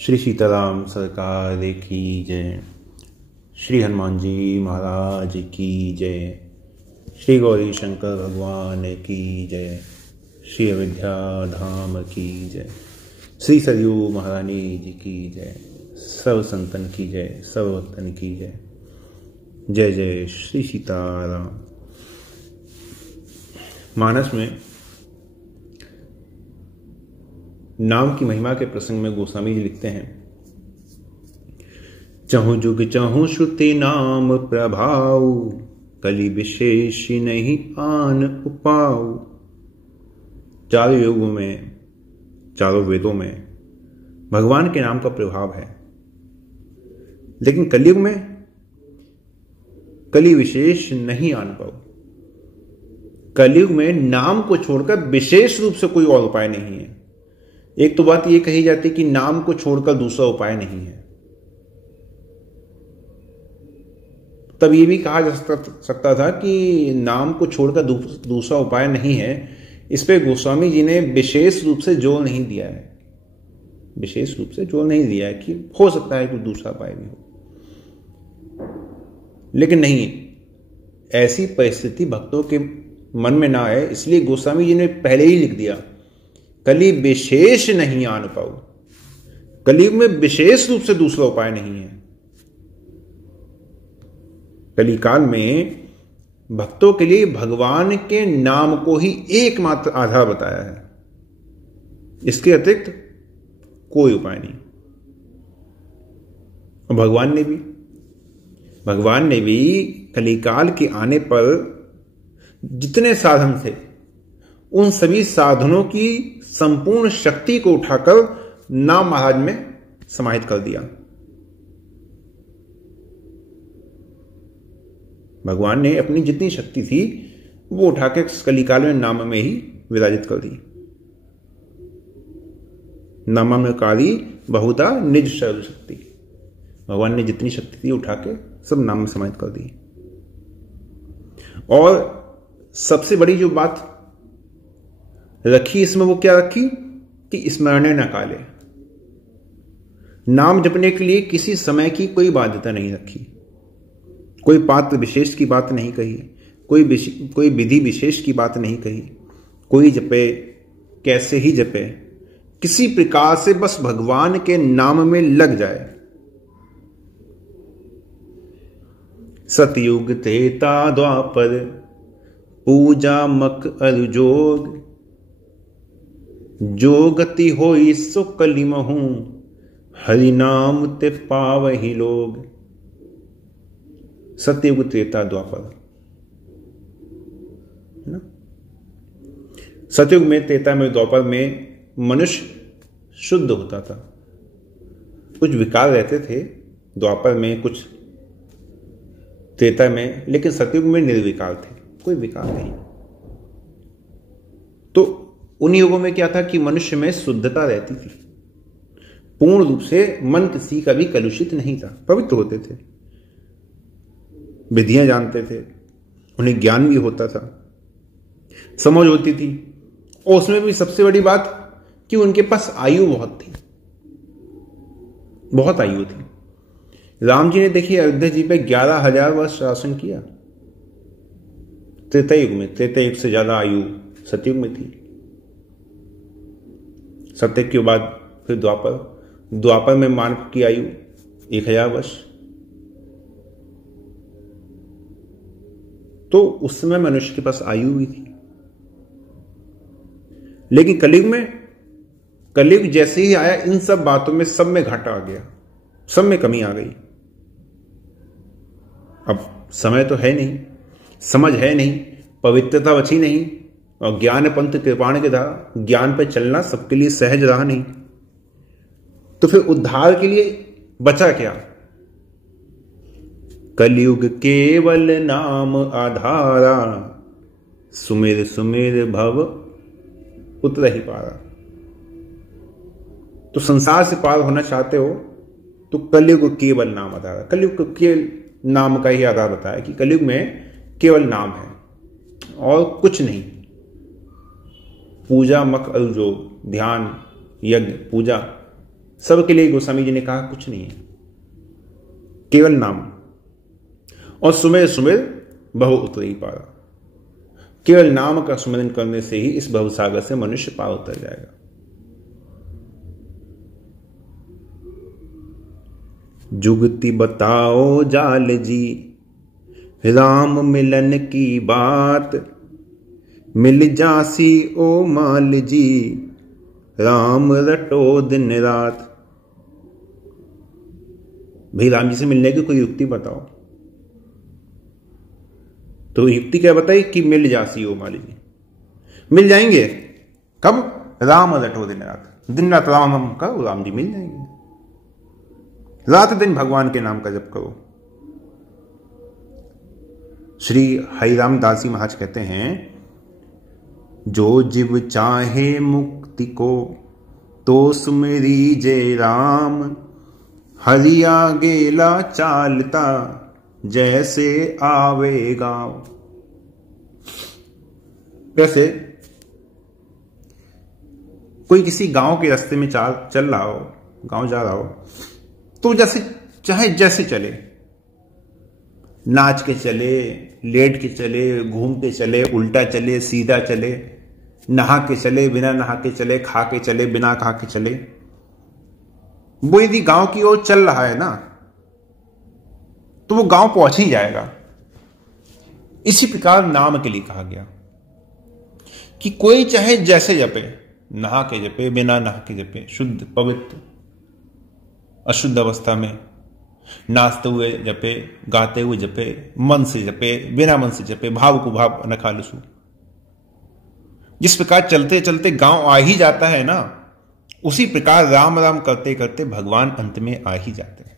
श्री सीताराम सरकार की जय। श्री हनुमान जी महाराज की जय। श्री गौरी शंकर भगवान की जय। श्री अयोध्या धाम की जय। श्री सरयू महारानी जी की जय। सर्व संतन की जय, सर्व भक्तन की जय। जय जय श्री सीताराम। मानस में नाम की महिमा के प्रसंग में गोस्वामी जी लिखते हैं, चहु जुग चहु श्रुति नाम प्रभाव, कलि विशेष नहीं आन उपाव। चारों युगों में, चारों वेदों में भगवान के नाम का प्रभाव है, लेकिन कलयुग में कलि विशेष नहीं आन पाओ। कलयुग में नाम को छोड़कर विशेष रूप से कोई और उपाय नहीं है। एक तो बात यह कही जाती कि नाम को छोड़कर दूसरा उपाय नहीं है, तब यह भी कहा जा सकता था कि नाम को छोड़कर दूसरा उपाय नहीं है। इस पे गोस्वामी जी ने विशेष रूप से जोर नहीं दिया है, विशेष रूप से जोर नहीं दिया है कि हो सकता है कोई दूसरा उपाय भी हो, लेकिन नहीं, ऐसी परिस्थिति भक्तों के मन में ना आए, इसलिए गोस्वामी जी ने पहले ही लिख दिया, कलि विशेष नहीं आन पाओ। कलयुग में विशेष रूप से दूसरा उपाय नहीं है। कलिकाल में भक्तों के लिए भगवान के नाम को ही एकमात्र आधार बताया है, इसके अतिरिक्त कोई उपाय नहीं। और भगवान ने भी कलिकाल के आने पर जितने साधन थे, उन सभी साधनों की संपूर्ण शक्ति को उठाकर नाम महाराज में समाहित कर दिया। भगवान ने अपनी जितनी शक्ति थी वो उठा के कलिकाल में नाम में ही विराजित कर दी। नाम में कारी बहुधा निज सर्व शक्ति। भगवान ने जितनी शक्ति थी उठा के सब नाम में समाहित कर दी। और सबसे बड़ी जो बात रखी इसमें, वो क्या रखी कि स्मरणे न काले। नाम जपने के लिए किसी समय की कोई बाध्यता नहीं रखी, कोई पात्र विशेष की बात नहीं कही, कोई विधि विशेष की बात नहीं कही। कोई जपे, कैसे ही जपे, किसी प्रकार से बस भगवान के नाम में लग जाए। सतयुग त्रेता द्वापर, पूजा मक अरुजोग, जो गति होई सो कलिमहू, हरि नाम ते पावहि लोग। सतयुग त्रेता द्वापर, है ना। सतयुग में, त्रेता में, द्वापर में मनुष्य शुद्ध होता था। कुछ विकार रहते थे द्वापर में, कुछ त्रेता में, लेकिन सतयुग में निर्विकार थे, कोई विकार नहीं। तो उन युगों में क्या था कि मनुष्य में शुद्धता रहती थी, पूर्ण रूप से मन किसी का भी कलुषित नहीं था, पवित्र होते थे, विधियां जानते थे, उन्हें ज्ञान भी होता था, समझ होती थी। और उसमें भी सबसे बड़ी बात कि उनके पास आयु बहुत थी, बहुत आयु थी। राम जी ने देखिए अयोध्या जी पे 11,000 वर्ष शासन किया त्रेता युग में। त्रेता युग से ज्यादा आयु सतयुग में थी। सत्य के बाद फिर द्वापर में मानव की आयु 1,000 वर्ष। तो उस समय मनुष्य के पास आयु भी थी। लेकिन कलयुग जैसे ही आया, इन सब बातों में सब में घाटा आ गया, सब में कमी आ गई। अब समय तो है नहीं, समझ है नहीं, पवित्रता बची नहीं, और ज्ञान पंथ कृपाण के धारा, ज्ञान पर चलना सबके लिए सहज रहा नहीं। तो फिर उद्धार के लिए बचा क्या? कलयुग केवल नाम आधारा, सुमिर सुमिर भव उतर ही पारा। तो संसार से पार होना चाहते हो तो कलयुग केवल नाम आधारा। कलयुग के नाम का ही आधार बताया कि कलयुग में केवल नाम है और कुछ नहीं। पूजा मक अलजोग, ध्यान, यज्ञ, पूजा, सबके लिए गोस्वामी जी ने कहा कुछ नहीं है, केवल नाम। और सुमिर सुमिर बहु उतरी पारा, केवल नाम का सुमिरन करने से ही इस भवसागर से मनुष्य पार उतर जाएगा। जुगति बताओ जाल जी, राम मिलन की बात, मिल जासी ओ माल जी, राम रटो दिन रात। भाई राम जी से मिलने की कोई युक्ति बताओ। तो युक्ति क्या बताई कि मिल जासी ओ माल जी, मिल जाएंगे। कब? राम रटो दिन रात राम करो, राम जी मिल जाएंगे। रात दिन भगवान के नाम का जप करो। श्री हरिराम दास जी महाराज कहते हैं, जो जीव चाहे मुक्ति को, तो सुमिरी जय राम, हरिया गेला चालता, जैसे आवे गांव। कैसे? कोई किसी गांव के रास्ते में चल रहा हो, गांव जा रहा हो, तो जैसे चाहे जैसे चले, नाच के चले, लेट के चले, घूम के चले, उल्टा चले, सीधा चले, नहा के चले, बिना नहा के चले, खा के चले, बिना खा के चले, वो यदि गांव की ओर चल रहा है ना, तो वो गांव पहुंच ही जाएगा। इसी प्रकार नाम के लिए कहा गया कि कोई चाहे जैसे जपे, नहा के जपे, बिना नहा के जपे, शुद्ध पवित्र, अशुद्ध अवस्था में, नाचते हुए जपे, गाते हुए जपे, मन से जपे, बिना मन से जपे, भाव को भाव अनखा लसू। जिस प्रकार चलते चलते गांव आ ही जाता है ना, उसी प्रकार राम राम करते करते भगवान अंत में आ ही जाते हैं।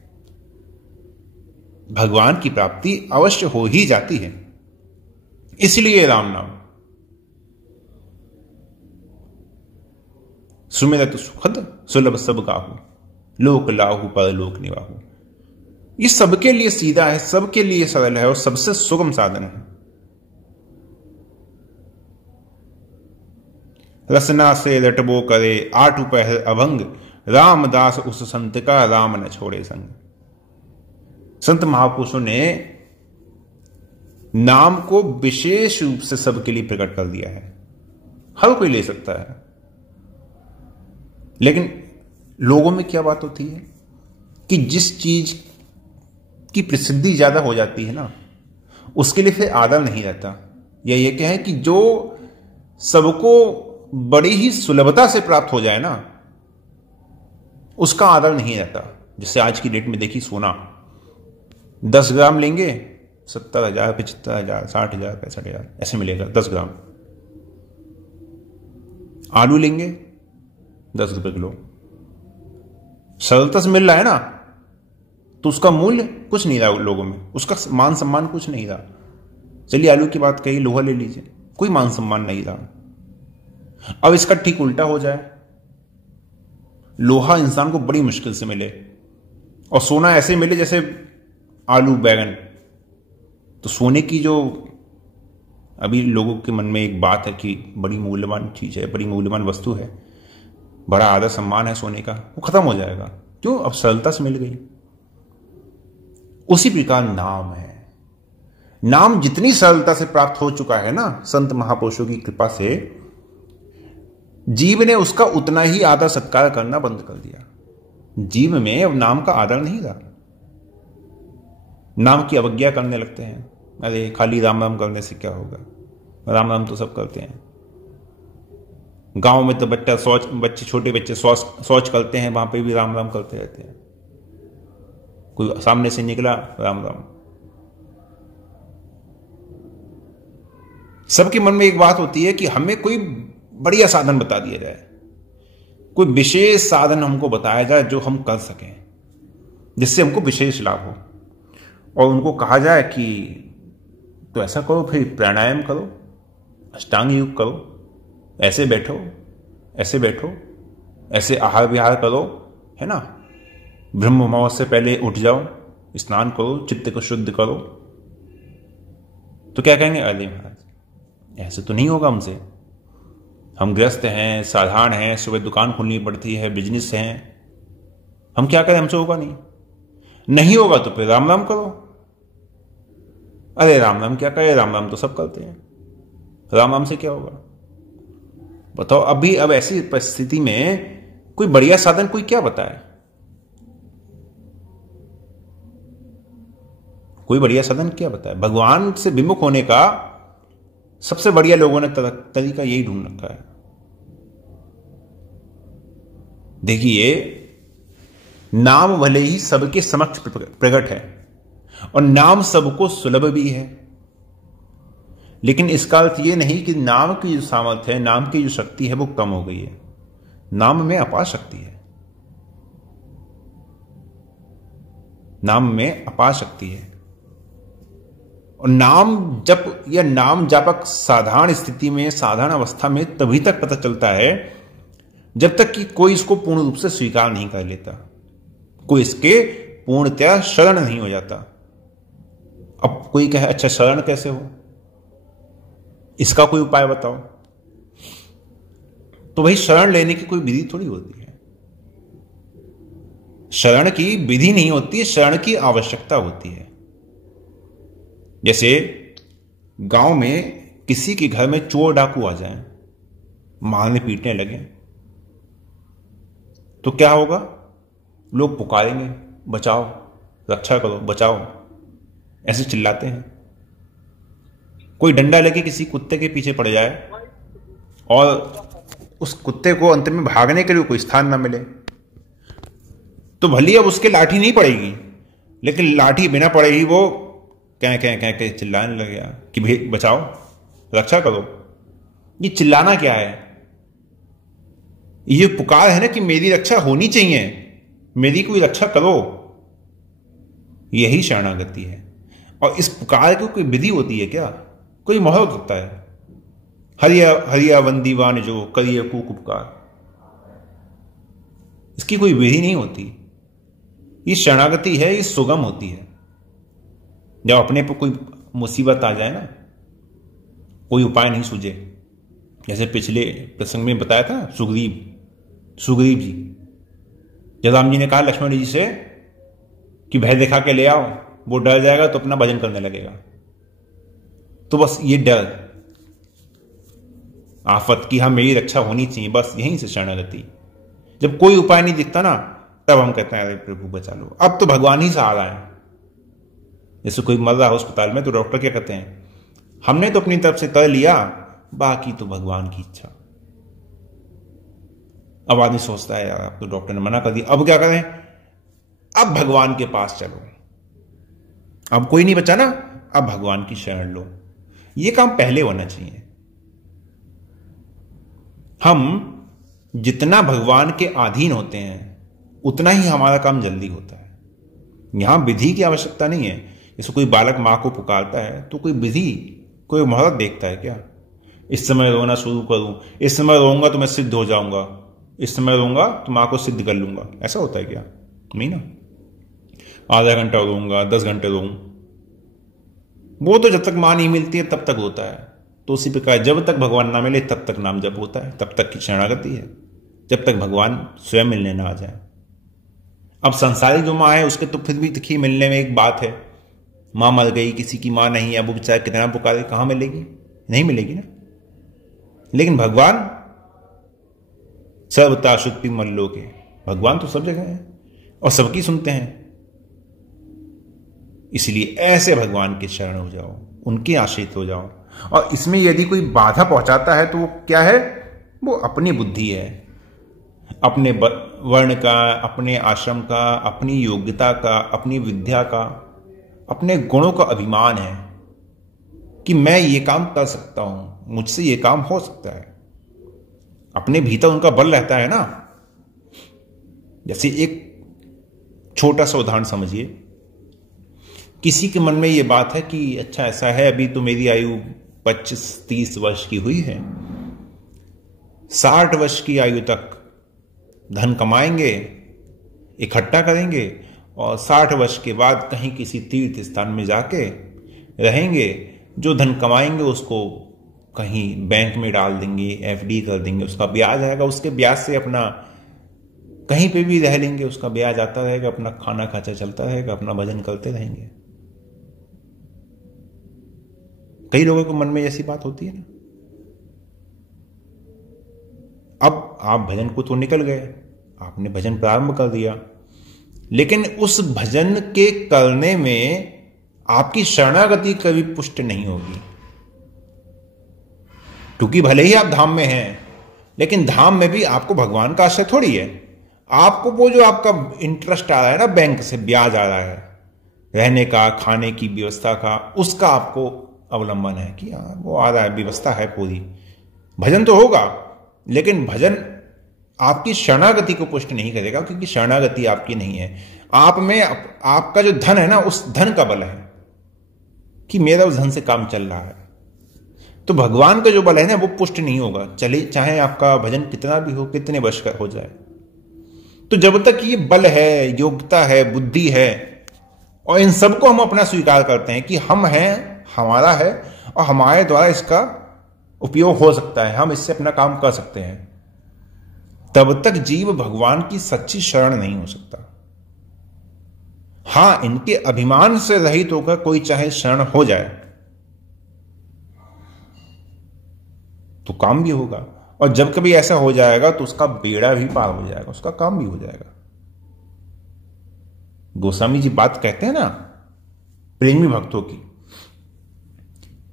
भगवान की प्राप्ति अवश्य हो ही जाती है, इसलिए राम नाम। सुमिरत सुखद सुलभ सब गाहु, लोक लाहु परलोक निवाहु। ये सबके लिए सीधा है, सबके लिए सरल है और सबसे सुगम साधन है। रसना से रटबो करे, आठु पहर अभंग, रामदास उस संत का, राम न छोड़े संग। संत महापुरुषों ने नाम को विशेष रूप से सबके लिए प्रकट कर दिया है। हर कोई ले सकता है, लेकिन लोगों में क्या बात होती है कि जिस चीज की प्रसिद्धि ज्यादा हो जाती है ना, उसके लिए फिर आदर नहीं रहता। या ये क्या है कि जो सबको बड़ी ही सुलभता से प्राप्त हो जाए ना, उसका आदर नहीं रहता। जैसे आज की डेट में देखिए, सोना 10 ग्राम लेंगे 70,000, 75,000, 60,000, 65,000 ऐसे मिलेगा 10 ग्राम। आलू लेंगे 10 रुपए किलो, सरलता से मिल रहा है ना, तो उसका मूल्य कुछ नहीं रहा लोगों में, उसका मान सम्मान कुछ नहीं रहा। चलिए आलू की बात कही, लोहा ले लीजिए, कोई मान सम्मान नहीं रहा। अब इसका ठीक उल्टा हो जाए, लोहा इंसान को बड़ी मुश्किल से मिले और सोना ऐसे मिले जैसे आलू बैगन। तो सोने की जो अभी लोगों के मन में एक बात है कि बड़ी मूल्यवान चीज है, बड़ी मूल्यवान वस्तु है, बड़ा आदर सम्मान है सोने का, वो खत्म हो जाएगा। क्यों? अब सरलता से मिल गई। उसी प्रकार नाम है। नाम जितनी सरलता से प्राप्त हो चुका है ना संत महापुरुषों की कृपा से, जीव ने उसका उतना ही आदर सत्कार करना बंद कर दिया। जीव में अब नाम का आदर नहीं रहा, नाम की अवज्ञा करने लगते हैं। अरे खाली राम राम करने से क्या होगा, राम राम तो सब करते हैं। गांव में तो बच्चे छोटे बच्चे शौच करते हैं, वहां पे भी राम राम करते रहते हैं। कोई सामने से निकला, राम राम। सबके मन में एक बात होती है कि हमें कोई बढ़िया साधन बता दिया जाए, कोई विशेष साधन हमको बताया जाए जो हम कर सकें, जिससे हमको विशेष लाभ हो। और उनको कहा जाए कि तो ऐसा करो, फिर प्राणायाम करो, अष्टांग योग करो, ऐसे बैठो, ऐसे बैठो, ऐसे आहार विहार करो, है ना, ब्रह्म मुहूर्त से पहले उठ जाओ, स्नान करो, चित्त को शुद्ध करो। तो क्या कहेंगे, अरे महाराज ऐसे तो नहीं होगा हमसे, हम ग्रस्त हैं, साधारण हैं, सुबह दुकान खोलनी पड़ती है, बिजनेस हैं, हम क्या करें, हमसे होगा नहीं, नहीं होगा तो फिर राम राम करो। अरे राम राम क्या करे, राम राम तो सब करते हैं, राम राम से क्या होगा बताओ। अब ऐसी परिस्थिति में कोई बढ़िया साधन कोई क्या बताए, कोई बढ़िया साधन क्या बताए। भगवान से विमुख होने का सबसे बढ़िया लोगों ने तरीका यही ढूंढ रखा है। देखिए, नाम भले ही सबके समक्ष प्रकट है और नाम सबको सुलभ भी है, लेकिन इसका अर्थ यह नहीं कि नाम की जो सामर्थ्य है, नाम की जो शक्ति है वो कम हो गई है। नाम में अपार शक्ति है, नाम में अपार शक्ति है। और नाम जप या नाम जापक साधारण स्थिति में, साधारण अवस्था में तभी तक पता चलता है जब तक कि कोई इसको पूर्ण रूप से स्वीकार नहीं कर लेता, कोई इसके पूर्णतया शरण नहीं हो जाता। अब कोई कहे अच्छा शरण कैसे हो, इसका कोई उपाय बताओ, तो भाई शरण लेने की कोई विधि थोड़ी होती है। शरण की विधि नहीं होती है, शरण की आवश्यकता होती है। जैसे गांव में किसी के घर में चोर डाकू आ जाए, मारने पीटने लगे, तो क्या होगा, लोग पुकारेंगे बचाओ, रक्षा करो, बचाओ, ऐसे चिल्लाते हैं। कोई डंडा लेके किसी कुत्ते के पीछे पड़ जाए और उस कुत्ते को अंत में भागने के लिए कोई स्थान ना मिले, तो भली अब उसके लाठी नहीं पड़ेगी, लेकिन लाठी बिना पड़े ही वो कह चिल्लाने लग गया कि भाई बचाओ, रक्षा करो। ये चिल्लाना क्या है, ये पुकार है ना कि मेरी रक्षा होनी चाहिए, मेरी कोई रक्षा करो, यही शरणागति है। और इस पुकार की कोई विधि होती है क्या, कोई महत्व होता है, हरिया वंदीवान जो करिए कूक उपकार, इसकी कोई विधि नहीं होती। ये शरणागति है, ये सुगम होती है। जब अपने पर कोई मुसीबत आ जाए ना, कोई उपाय नहीं सूझे, जैसे पिछले प्रसंग में बताया था सुग्रीव जी, जब राम जी ने कहा लक्ष्मण जी से कि भय दिखा के ले आओ, वो डर जाएगा तो अपना भजन करने लगेगा। तो बस ये डर आफत की, हाँ मेरी रक्षा होनी चाहिए, बस यहीं से शरणागति। जब कोई उपाय नहीं दिखता ना, तब हम कहते हैं अरे प्रभु बचा लो, अब तो भगवान ही सहारा है। जैसे कोई मर रहा है अस्पताल में, तो डॉक्टर क्या कहते हैं, हमने तो अपनी तरफ से कर लिया, बाकी तो भगवान की इच्छा। अब आदमी सोचता है यार अब तो डॉक्टर ने मना कर दिया, अब क्या करें, अब भगवान के पास चलो, अब कोई नहीं बचा ना, अब भगवान की शरण लो। ये काम पहले होना चाहिए। हम जितना भगवान के अधीन होते हैं उतना ही हमारा काम जल्दी होता है। यहां विधि की आवश्यकता नहीं है। जैसे कोई बालक मां को पुकारता है तो कोई विधि, कोई मुहूर्त देखता है क्या, इस समय रोना शुरू करूं, इस समय रोऊंगा तो मैं सिद्ध हो जाऊंगा, इस समय रोऊंगा तो मां को सिद्ध कर लूंगा, ऐसा होता है क्या, नहीं ना। आधा घंटा रोऊंगा, 10 घंटे रोऊं, वो तो जब तक मां नहीं मिलती है तब तक होता है। तो उसी प्रकार जब तक भगवान ना मिले तब तक नाम जप होता है, तब तक की शरणागति है, जब तक भगवान स्वयं मिलने ना आ जाए। अब संसारिक जो माँ है उसके तो फिर भी देखिए मिलने में एक बात है, माँ मर गई, किसी की माँ नहीं है, वो बेचारा कितना पुकारे, कहाँ मिलेगी, नहीं मिलेगी ना। लेकिन भगवान सर्वता शुद्धि मल्लो के, भगवान तो सब जगह है और सबकी सुनते हैं। इसलिए ऐसे भगवान के शरण हो जाओ, उनके आश्रित हो जाओ। और इसमें यदि कोई बाधा पहुंचाता है तो वो क्या है, वो अपनी बुद्धि है, अपने वर्ण का, अपने आश्रम का, अपनी योग्यता का, अपनी विद्या का, अपने गुणों का अभिमान है कि मैं ये काम कर सकता हूं, मुझसे ये काम हो सकता है। अपने भीतर उनका बल रहता है ना। जैसे एक छोटा सा उदाहरण समझिए, किसी के मन में ये बात है कि अच्छा ऐसा है, अभी तो मेरी आयु 25-30 वर्ष की हुई है, 60 वर्ष की आयु तक धन कमाएंगे, इकट्ठा करेंगे और 60 वर्ष के बाद कहीं किसी तीर्थ स्थान में जाके रहेंगे। जो धन कमाएंगे उसको कहीं बैंक में डाल देंगे, एफडी कर देंगे, उसका ब्याज आएगा, उसके ब्याज से अपना कहीं पे भी रह लेंगे, उसका ब्याज आता रहेगा, अपना खाना खर्चा चलता रहेगा, अपना भजन करते रहेंगे। कई लोगों के मन में ऐसी बात होती है ना। अब आप भजन को तो निकल गए, आपने भजन प्रारंभ कर दिया, लेकिन उस भजन के करने में आपकी शरणागति कभी पुष्ट नहीं होगी। क्योंकि भले ही आप धाम में हैं, लेकिन धाम में भी आपको भगवान का आश्रय थोड़ी है। आपको वो जो आपका इंटरेस्ट आ रहा है ना, बैंक से ब्याज आ रहा है, रहने का, खाने की व्यवस्था का, उसका आपको अवलंबन है कि हाँ वो आ रहा है, व्यवस्था है पूरी। भजन तो होगा, लेकिन भजन आपकी शरणागति को पुष्ट नहीं करेगा, क्योंकि शरणागति आपकी नहीं है। आप में आपका जो धन है ना, उस धन का बल है कि मेरा उस धन से काम चल रहा है। तो भगवान का जो बल है ना, वो पुष्ट नहीं होगा, चले चाहे आपका भजन कितना भी हो, कितने वर्ष का हो जाए। तो जब तक ये बल है, योग्यता है, बुद्धि है, और इन सबको हम अपना स्वीकार करते हैं कि हम हैं, हमारा है, और हमारे द्वारा इसका उपयोग हो सकता है, हम इससे अपना काम कर सकते हैं, तब तक जीव भगवान की सच्ची शरण नहीं हो सकता। हां, इनके अभिमान से रहित होकर कोई चाहे शरण हो जाए तो काम भी होगा, और जब कभी ऐसा हो जाएगा तो उसका बेड़ा भी पार हो जाएगा, उसका काम भी हो जाएगा। गोस्वामी जी बात कहते हैं ना प्रेमी भक्तों की,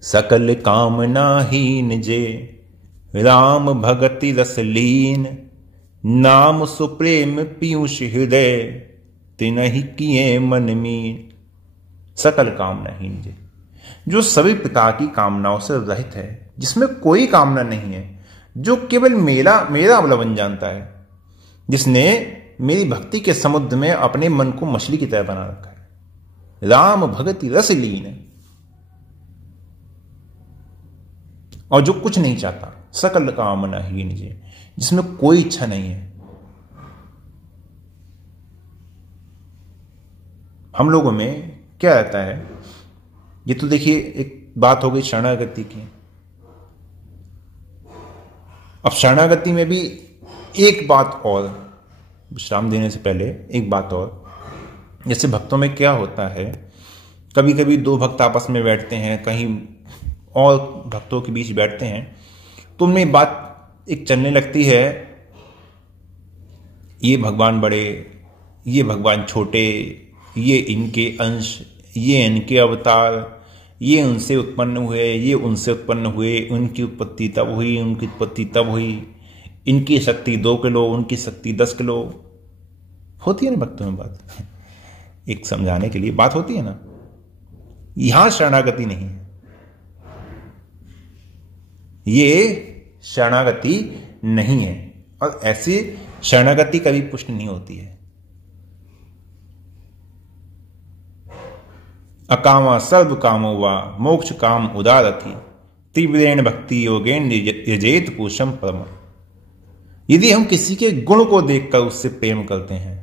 सकल कामना हीन जे राम भगति रसलीन, नाम सुप्रेम पीयूष हृदय तिनहि किए मन मीन। सकल कामना हीन जे, जो सभी प्रकार की कामनाओं से रहित है, जिसमें कोई कामना नहीं है, जो केवल मेरा अवलंबन जानता है, जिसने मेरी भक्ति के समुद्र में अपने मन को मछली की तरह बना रखा है। राम भगति रस लीन, और जो कुछ नहीं चाहता, सकल कामना हीन जे, जिसमें कोई इच्छा नहीं है। हम लोगों में क्या रहता है, ये तो देखिए एक बात हो गई शरणागति की। अब शरणागति में भी एक बात और, विश्राम देने से पहले एक बात और, जैसे भक्तों में क्या होता है, कभी कभी दो भक्त आपस में बैठते हैं, कहीं और भक्तों के बीच बैठते हैं, तो उनमें बात एक चलने लगती है, ये भगवान बड़े, ये भगवान छोटे, ये इनके अंश, ये इनके अवतार, ये उनसे उत्पन्न हुए, ये उनसे उत्पन्न हुए, उनकी उत्पत्ति तब हुई, उनकी उत्पत्ति तब हुई, इनकी शक्ति 2 किलो, उनकी शक्ति 10 किलो। होती है ना भक्तों में बात, एक समझाने के लिए बात होती है ना। यहां शरणागति नहीं है, ये शरणागति नहीं है, और ऐसी शरणागति कभी पुष्ट नहीं होती है। अकामा सर्व कामो वा मोक्ष काम उदारथि, तीव्रेण भक्ति योगेन यजेत पुरुषम परम। यदि हम किसी के गुण को देखकर उससे प्रेम करते हैं,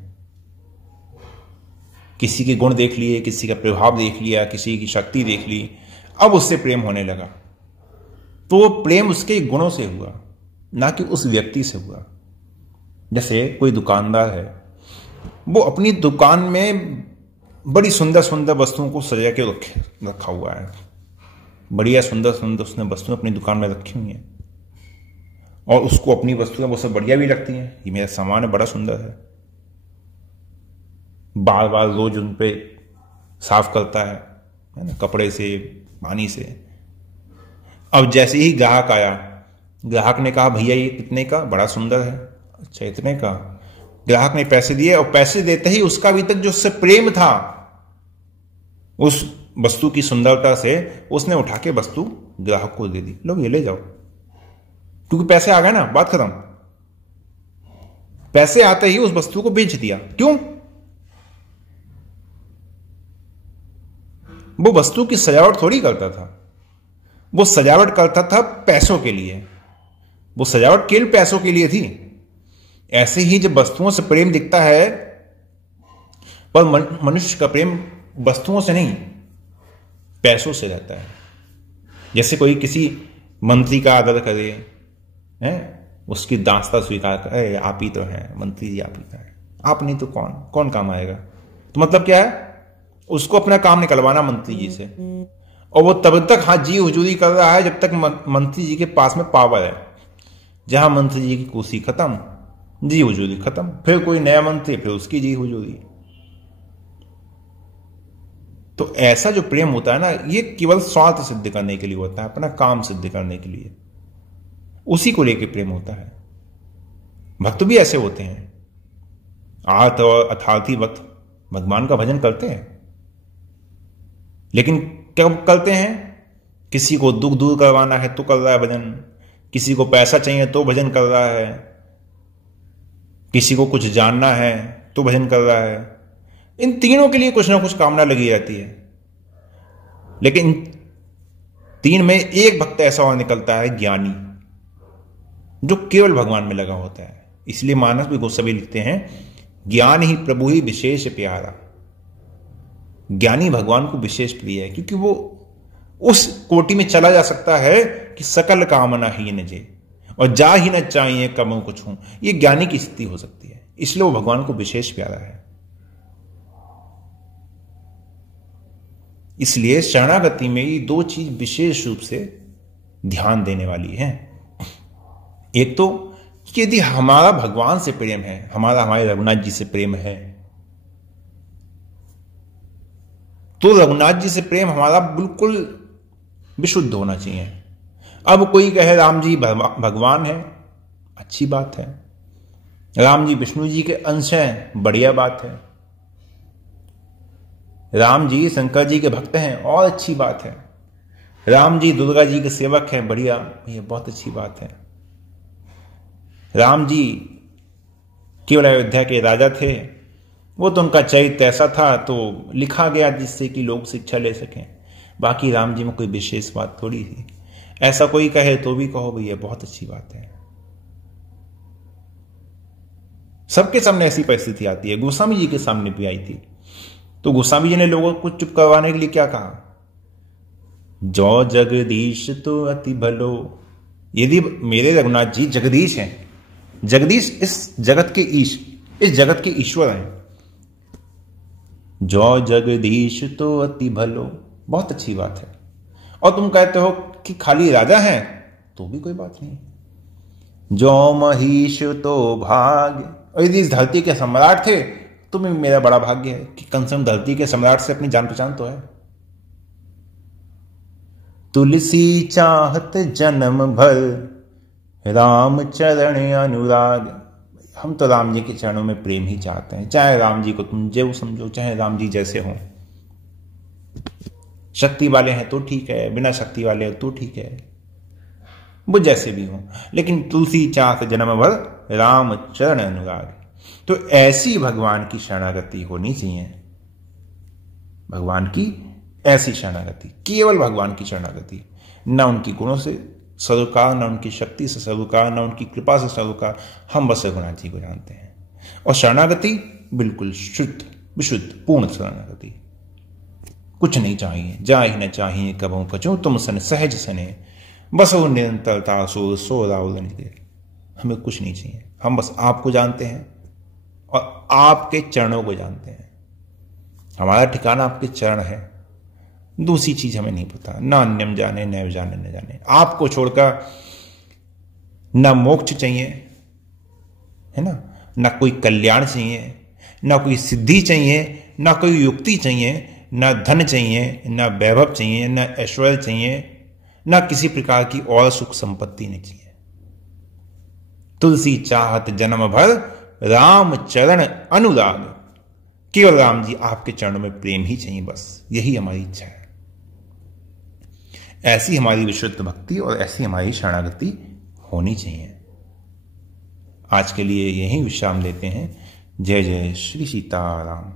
किसी के गुण देख लिए, किसी का प्रभाव देख लिया, किसी की शक्ति देख ली, अब उससे प्रेम होने लगा, तो वो प्रेम उसके गुणों से हुआ, ना कि उस व्यक्ति से हुआ। जैसे कोई दुकानदार है, वो अपनी दुकान में बड़ी सुंदर सुंदर वस्तुओं को सजा के रखा हुआ है, बढ़िया सुंदर सुंदर उसने वस्तुएं अपनी दुकान में रखी हुई हैं, और उसको अपनी वस्तुएं वो सब बढ़िया भी लगती हैं, ये मेरा सामान है, बड़ा सुंदर है, बार बार रोज उन पे साफ करता है ना, कपड़े से, पानी से। अब जैसे ही ग्राहक आया, ग्राहक ने कहा भैया ये कितने का, बड़ा सुंदर है, अच्छा इतने का। ग्राहक ने पैसे दिए, और पैसे देते ही उसका अभी तक जो उससे प्रेम था उस वस्तु की सुंदरता से, उसने उठा के वस्तु ग्राहक को दे दी, लो ये ले जाओ, क्योंकि पैसे आ गए ना, बात खत्म। पैसे आते ही उस वस्तु को बेच दिया। क्यों? वो वस्तु की सजावट थोड़ी करता था, वो सजावट करता था पैसों के लिए, वो सजावट केवल पैसों के लिए थी। ऐसे ही जब वस्तुओं से प्रेम दिखता है, पर मनुष्य का प्रेम वस्तुओं से नहीं, पैसों से रहता है। जैसे कोई किसी मंत्री का आदर करे, हैं, उसकी दास्ता स्वीकार कर, अरे आप ही तो हैं मंत्री जी, आप ही तो हैं, आप नहीं तो कौन कौन काम आएगा। तो मतलब क्या है, उसको अपना काम निकलवाना मंत्री जी से, और वो तब तक हाँ जी हुजूरी कर रहा है जब तक मंत्री जी के पास में पावर है। जहां मंत्री जी की कुर्सी खत्म, जी हुजूरी खत्म, फिर कोई नया मंत्री, फिर उसकी जी हुजूरी। तो ऐसा जो प्रेम होता है ना, ये केवल स्वार्थ सिद्ध करने के लिए होता है, अपना काम सिद्ध करने के लिए, उसी को लेकर प्रेम होता है। भक्त भी ऐसे होते हैं, आर्थ और अथार्थी वक्त भगवान का भजन करते हैं, लेकिन क्या करते हैं, किसी को दुख दूर करवाना है तो कर रहा है भजन, किसी को पैसा चाहिए तो भजन कर रहा है, किसी को कुछ जानना है तो भजन कर रहा है। इन तीनों के लिए कुछ ना कुछ कामना लगी रहती है, लेकिन तीन में एक भक्त ऐसा और निकलता है ज्ञानी, जो केवल भगवान में लगा होता है। इसलिए मानस भी गोस्वामी लिखते हैं, ज्ञान ही प्रभु ही विशेष प्यारा। ज्ञानी भगवान को विशेष प्रिय है, क्योंकि वो उस कोटि में चला जा सकता है कि सकल कामना ही न जे, और जा ही न चाहिए कमों कुछ हूं। ये ज्ञानी की स्थिति हो सकती है, इसलिए वो भगवान को विशेष प्यारा है। इसलिए शरणागति में ये दो चीज विशेष रूप से ध्यान देने वाली है। एक तो यदि हमारा भगवान से प्रेम है, हमारे रघुनाथ जी से प्रेम है, तो रघुनाथ जी से प्रेम हमारा बिल्कुल विशुद्ध होना चाहिए। अब कोई कहे राम जी भगवान है, अच्छी बात है, राम जी विष्णु जी के अंश हैं, बढ़िया बात है, राम जी शंकर जी के भक्त हैं, और अच्छी बात है, राम जी दुर्गा जी के सेवक हैं, बढ़िया, ये बहुत अच्छी बात है, राम जी केवल अयोध्या के राजा थे, वो तो उनका चरित्र ऐसा था तो लिखा गया जिससे कि लोग शिक्षा ले सकें, बाकी राम जी में कोई विशेष बात थोड़ी थी। ऐसा कोई कहे तो भी कहो भैया बहुत अच्छी बात है। सबके सामने ऐसी परिस्थिति आती है, गोस्वामी जी के सामने भी आई थी, तो गोस्वामी जी ने लोगों को चुप करवाने के लिए क्या कहा, जो जगदीश तो अति भलो। यदि मेरे रघुनाथ जी जगदीश हैं, जगदीश इस जगत के ईश, इस जगत के ईश्वर हैं, जो जगदीश तो अति भलो, बहुत अच्छी बात है। और तुम कहते हो कि खाली राजा हैं, तो भी कोई बात नहीं, जो महिष तो भाग्य। और यदि इस धरती के सम्राट थे तो मेरा बड़ा भाग्य है कि कम से कम धरती के सम्राट से अपनी जान पहचान तो है। तुलसी चाहत जन्म भर राम चरण अनुराग। हम तो राम जी के चरणों में प्रेम ही चाहते हैं, चाहे राम जी को तुम जो समझो, चाहे राम जी जैसे हों, शक्ति वाले हैं तो ठीक है, बिना शक्ति वाले हैं तो ठीक है, वो जैसे भी हों, लेकिन तुलसी चाहत जन्म भर राम चरण अनुराग। तो ऐसी भगवान की शरणागति होनी चाहिए, भगवान की ऐसी शरणागति, केवल भगवान की शरणागति, न उनकी गुणों से सरोकार, न उनकी शक्ति से सरोकार, न उनकी कृपा से सरोकार। हम बस रघुनाथ जी को जानते हैं। और शरणागति बिल्कुल शुद्ध विशुद्ध पूर्ण शरणागति, कुछ नहीं चाहिए, जा ही न चाहिए कबहू कचूं तुम सन सहज सने, बस वो निरंतरता सो राहुल। हमें कुछ नहीं चाहिए, हम बस आपको जानते हैं और आपके चरणों को जानते हैं। हमारा ठिकाना आपके चरण है, दूसरी चीज हमें नहीं पता, ना अन्यम जाने न जाने न जाने। आपको छोड़कर ना मोक्ष चाहिए, है ना कोई कल्याण चाहिए, ना कोई सिद्धि चाहिए, ना कोई युक्ति चाहिए, ना धन चाहिए, ना वैभव चाहिए, ना ऐश्वर्य चाहिए, ना किसी प्रकार की और सुख संपत्ति नहीं चाहिए। तुलसी चाहत जन्म भर राम चरण अनुराग। केवल राम जी आपके चरणों में प्रेम ही चाहिए, बस यही हमारी इच्छा है। ऐसी हमारी विशुद्ध भक्ति और ऐसी हमारी शरणागति होनी चाहिए। आज के लिए यही विश्राम देते हैं। जय जय श्री सीताराम।